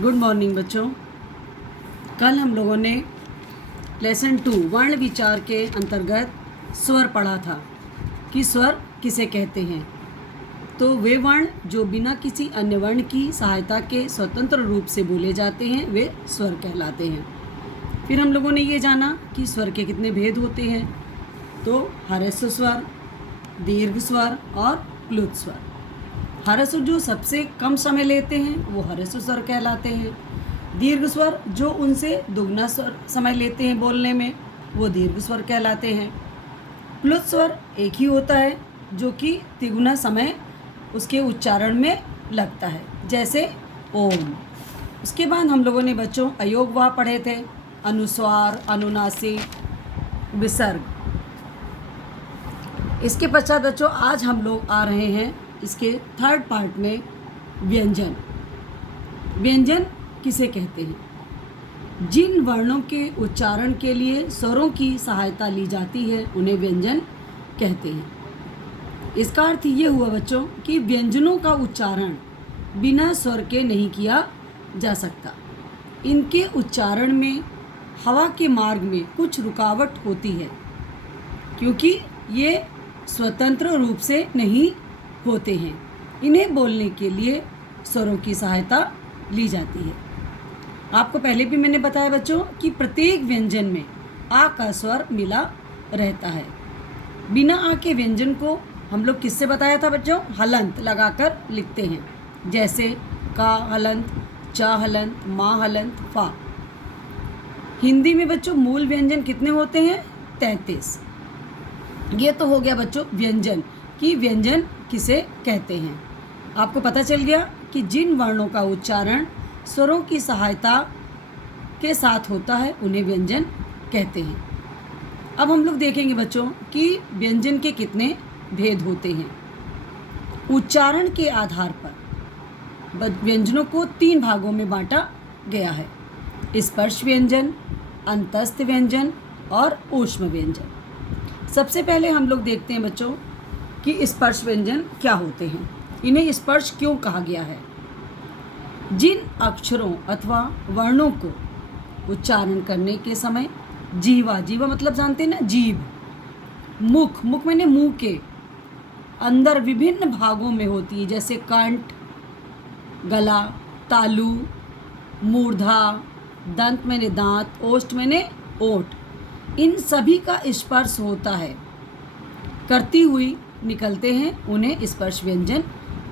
Good morning बच्चों। कल हम लोगों ने लेसन 2 वर्ण विचार के अंतर्गत स्वर पढ़ा था कि स्वर किसे कहते हैं। तो वे वर्ण जो बिना किसी अन्य वर्ण की सहायता के स्वतंत्र रूप से बोले जाते हैं वे स्वर कहलाते हैं। फिर हम लोगों ने ये जाना कि स्वर के कितने भेद होते हैं। तो ह्रस्व स्वर, दीर्घ स्वर और प्लुत स्वर। ह्रस्व जो सबसे कम समय लेते हैं वो ह्रस्व स्वर कहलाते हैं। दीर्घ स्वर जो उनसे दुगना समय लेते हैं बोलने में वो दीर्घ स्वर कहलाते हैं। प्लुत स्वर एक ही होता है जो कि तिगुना समय उसके उच्चारण में लगता है, जैसे ओम। उसके बाद हम लोगों ने बच्चों अयोग वाह पढ़े थे, अनुस्वार, अनुनासिक, विसर्ग। इसके पश्चात बच्चों आज हम लोग आ रहे हैं इसके थर्ड पार्ट में व्यंजन। व्यंजन किसे कहते हैं? जिन वर्णों के उच्चारण के लिए स्वरों की सहायता ली जाती है उन्हें व्यंजन कहते हैं। इसका अर्थ ये हुआ बच्चों कि व्यंजनों का उच्चारण बिना स्वर के नहीं किया जा सकता। इनके उच्चारण में हवा के मार्ग में कुछ रुकावट होती है क्योंकि ये स्वतंत्र रूप से नहीं होते हैं। इन्हें बोलने के लिए स्वरों की सहायता ली जाती है। आपको पहले भी मैंने बताया बच्चों कि प्रत्येक व्यंजन में आ का स्वर मिला रहता है। बिना आ के व्यंजन को हम लोग किससे बताया था बच्चों? हलंत लगाकर लिखते हैं, जैसे का हलंत, चा हलंत, मा हलंत, फा। हिंदी में बच्चों मूल व्यंजन कितने होते हैं? 33। ये तो हो गया बच्चों व्यंजन कि व्यंजन किसे कहते हैं। आपको पता चल गया कि जिन वर्णों का उच्चारण स्वरों की सहायता के साथ होता है उन्हें व्यंजन कहते हैं। अब हम लोग देखेंगे बच्चों कि व्यंजन के कितने भेद होते हैं। उच्चारण के आधार पर व्यंजनों को 3 भागों में बांटा गया है: स्पर्श व्यंजन, अंतस्थ व्यंजन और ऊष्म व्यंजन। सबसे पहले हम लोग देखते हैं बच्चों कि स्पर्श व्यंजन क्या होते हैं, इन्हें स्पर्श क्यों कहा गया है। जिन अक्षरों अथवा वर्णों को उच्चारण करने के समय जीवा, जीवा मतलब जानते हैं ना, जीभ, मुख, मुख मैंने मुंह के अंदर विभिन्न भागों में होती है, जैसे कंठ, गला, तालु, मूर्धा, दंत मैंने दांत, ओष्ठ मैंने ओठ, इन सभी का स्पर्श होता है, करती हुई निकलते हैं, उन्हें स्पर्श व्यंजन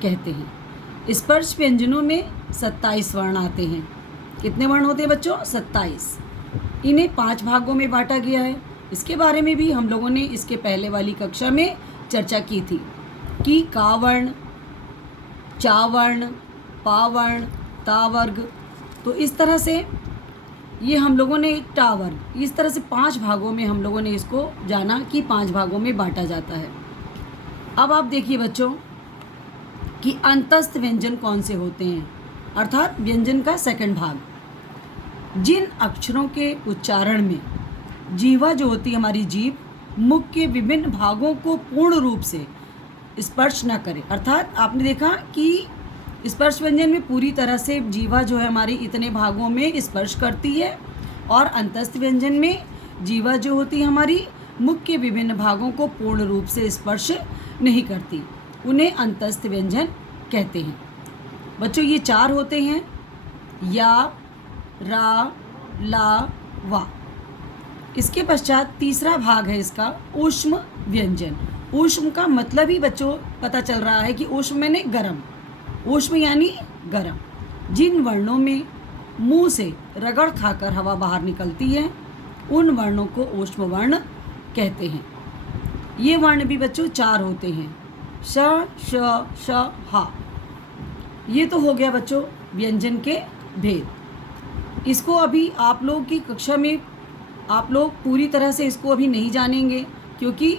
कहते हैं। स्पर्श व्यंजनों में 27 वर्ण आते हैं। कितने वर्ण होते हैं बच्चों? 27। इन्हें 5 भागों में बांटा गया है। इसके बारे में भी हम लोगों ने इसके पहले वाली कक्षा में चर्चा की थी कि का वर्ण, चा वर्ण, पा वर्ण, ता वर्ग। तो इस तरह से ये हम लोगों ने टा वर्ग, इस तरह से 5 भागों में हम लोगों ने इसको जाना कि 5 भागों में बांटा जाता है। अब आप देखिए बच्चों कि अंतस्थ व्यंजन कौन से होते हैं, अर्थात व्यंजन का सेकंड भाग। जिन अक्षरों के उच्चारण में जीवा जो होती है हमारी जीभ, मुख के विभिन्न भागों को पूर्ण रूप से स्पर्श न करे, अर्थात आपने देखा कि स्पर्श व्यंजन में पूरी तरह से जीवा जो है हमारी इतने भागों में स्पर्श करती है, और अंतस्थ व्यंजन में जीवा जो होती है हमारी मुख के विभिन्न भागों को पूर्ण रूप से स्पर्श नहीं करती, उन्हें अंतस्थ व्यंजन कहते हैं। बच्चों ये 4 होते हैं: या, रा, ला, वा। इसके पश्चात तीसरा भाग है इसका ऊष्म व्यंजन। ऊष्म का मतलब ही बच्चों पता चल रहा है कि ऊष्म मैंने गरम, ऊष्म यानी गरम। जिन वर्णों में मुंह से रगड़ खाकर हवा बाहर निकलती है उन वर्णों को ऊष्म वर्ण कहते हैं। ये वर्ण भी बच्चों 4 होते हैं: श, श, श, हा। ये तो हो गया बच्चों व्यंजन के भेद। इसको अभी आप लोग की कक्षा में आप लोग पूरी तरह से इसको अभी नहीं जानेंगे, क्योंकि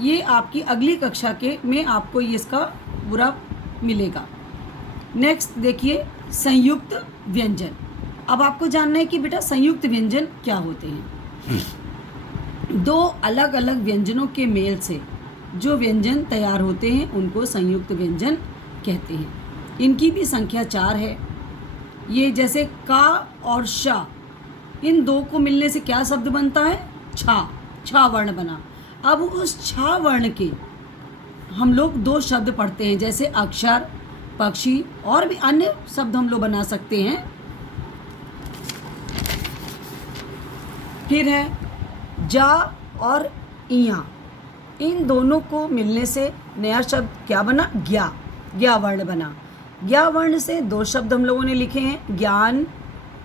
ये आपकी अगली कक्षा के में आपको ये इसका पूरा मिलेगा। नेक्स्ट देखिए संयुक्त व्यंजन। अब आपको जानना है कि बेटा संयुक्त व्यंजन क्या होते हैं। 2 अलग अलग व्यंजनों के मेल से जो व्यंजन तैयार होते हैं उनको संयुक्त व्यंजन कहते हैं। इनकी भी संख्या 4 है। ये जैसे का और शा, इन दो को मिलने से क्या शब्द बनता है? छा, छा वर्ण बना। अब उस छा वर्ण के हम लोग दो शब्द पढ़ते हैं, जैसे अक्षर, पक्षी और भी अन्य शब्द हम लोग बना सकते हैं। फिर है जा और इया, इन दोनों को मिलने से नया शब्द क्या बना? ज्ञा, ज्ञा वर्ण बना। ज्ञा वर्ण से दो शब्द हम लोगों ने लिखे हैं, ज्ञान,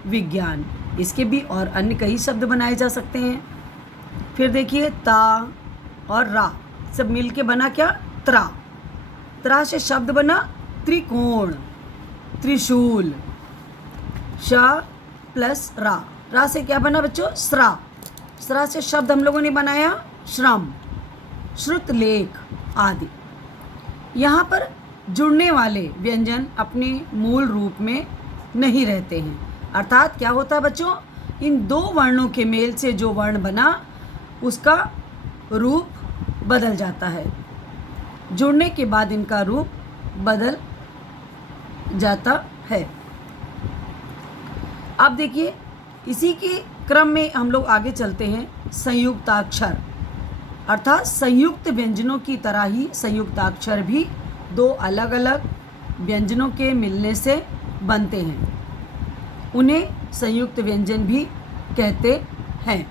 विज्ञान। इसके भी और अन्य कई शब्द बनाए जा सकते हैं। फिर देखिए ता और रा सब मिलके बना क्या? त्रा। त्रा से शब्द बना त्रिकोण, त्रिशूल। शा प्लस रा, रा से क्या बना बच्चों? स्रा। स्रा से शब्द हम लोगों ने बनाया श्रम, श्रुतलेख आदि। यहाँ पर जुड़ने वाले व्यंजन अपने मूल रूप में नहीं रहते हैं। अर्थात क्या होता है बच्चों? इन दो वर्णों के मेल से जो वर्ण बना उसका रूप बदल जाता है। जुड़ने के बाद इनका रूप बदल जाता है। अब देखिए इसी के क्रम में हम लोग आगे चलते हैं। संयुक्ताक्षर अर्थात संयुक्त व्यंजनों की तरह ही संयुक्ताक्षर भी दो अलग अलग व्यंजनों के मिलने से बनते हैं। उन्हें संयुक्त व्यंजन भी कहते हैं।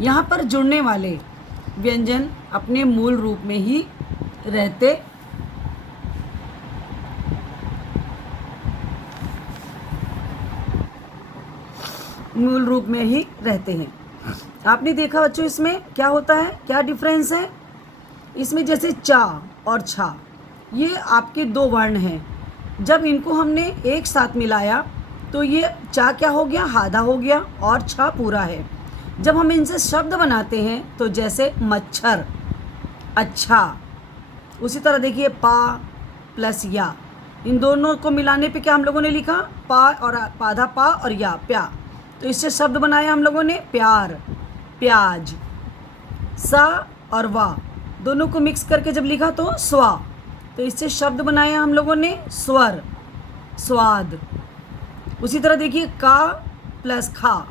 यहाँ पर जुड़ने वाले व्यंजन अपने मूल रूप में ही रहते हैं। आपने देखा बच्चों इसमें क्या होता है, क्या डिफरेंस है? इसमें जैसे चा और छा, ये आपके दो वर्ण हैं। जब इनको हमने एक साथ मिलाया तो ये चा क्या हो गया? आधा हो गया और छा पूरा है। जब हम इनसे शब्द बनाते हैं तो जैसे मच्छर, अच्छा। उसी तरह देखिए पा प्लस या, इन दोनों को मिलाने पे क्या हम लोगों ने लिखा? पा और आधा पा और या, प्या। तो इससे शब्द बनाया हम लोगों ने प्यार, प्याज। सा और वा दोनों को मिक्स करके जब लिखा तो स्वा, तो इससे शब्द बनाया हम लोगों ने स्वर, स्वाद। उसी तरह देखिए का प्लस खा,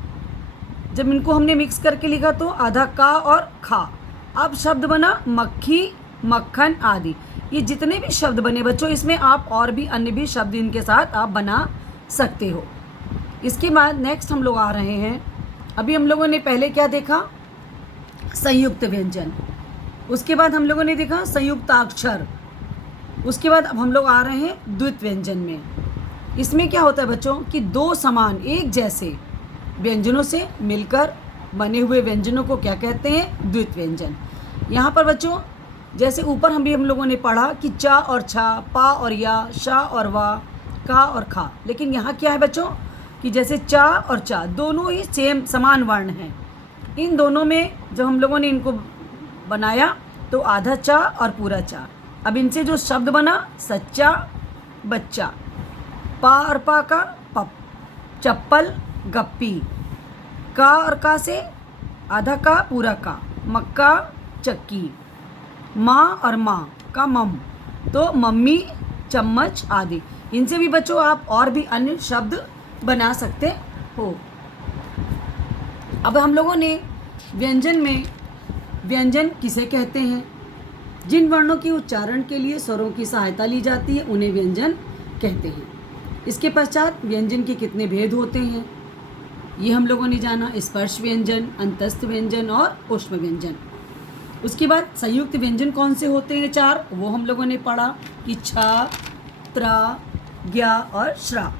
जब इनको हमने मिक्स करके लिखा तो आधा का और खा। अब शब्द बना मक्खी, मक्खन आदि। ये जितने भी शब्द बने बच्चों, इसमें आप और भी अन्य भी शब्द इनके साथ आप बना सकते हो। इसके बाद नेक्स्ट हम लोग आ रहे हैं, अभी हम लोगों ने पहले क्या देखा? संयुक्त व्यंजन। उसके बाद हम लोगों ने देखा संयुक्ताक्षर। उसके बाद अब हम लोग आ रहे हैं द्वित व्यंजन में। इसमें क्या होता है बच्चों कि दो समान एक जैसे व्यंजनों से मिलकर बने हुए व्यंजनों को क्या कहते हैं? द्वित व्यंजन। यहाँ पर बच्चों जैसे ऊपर हम लोगों ने पढ़ा कि चा और छा, पा और या, शा और वा, का और खा। लेकिन यहाँ क्या है बच्चों कि जैसे चा और चा दोनों ही सेम समान वर्ण हैं। इन दोनों में जब हम लोगों ने इनको बनाया तो आधा चा और पूरा चा। अब इनसे जो शब्द बना सच्चा, बच्चा। पा और पा का पप, चप्पल, गप्पी। का और का से आधा का पूरा का, मक्का, चक्की। माँ और माँ का मम, तो मम्मी, चम्मच आदि। इनसे भी बच्चों आप और भी अन्य शब्द बना सकते हो। अब हम लोगों ने व्यंजन में व्यंजन किसे कहते हैं? जिन वर्णों के उच्चारण के लिए स्वरों की सहायता ली जाती है उन्हें व्यंजन कहते हैं। इसके पश्चात व्यंजन के कितने भेद होते हैं ये हम लोगों ने जाना, स्पर्श व्यंजन, अंतस्थ व्यंजन और ऊष्म व्यंजन। उसके बाद संयुक्त व्यंजन कौन से होते हैं? 4, वो हम लोगों ने पढ़ा कि छा, त्रा, ज्ञा और श्रा।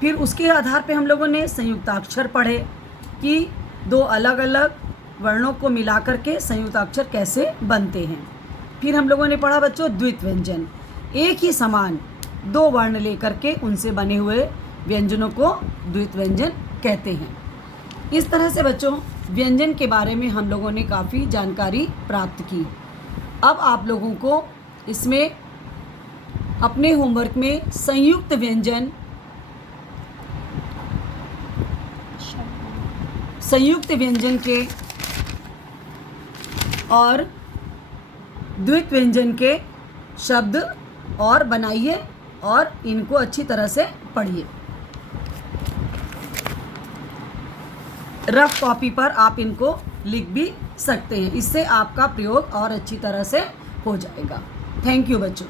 फिर उसके आधार पे हम लोगों ने संयुक्ताक्षर पढ़े कि दो अलग अलग वर्णों को मिलाकर के संयुक्ताक्षर कैसे बनते हैं। फिर हम लोगों ने पढ़ा बच्चों द्वित व्यंजन, एक ही समान दो वर्ण लेकर के उनसे बने हुए व्यंजनों को द्वित व्यंजन कहते हैं। इस तरह से बच्चों व्यंजन के बारे में हम लोगों ने काफ़ी जानकारी प्राप्त की। अब आप लोगों को इसमें अपने होमवर्क में संयुक्त व्यंजन, संयुक्त व्यंजन के और द्वित व्यंजन के शब्द और बनाइए और इनको अच्छी तरह से पढ़िए। रफ कॉपी पर आप इनको लिख भी सकते हैं। इससे आपका प्रयोग और अच्छी तरह से हो जाएगा। थैंक यू बच्चों।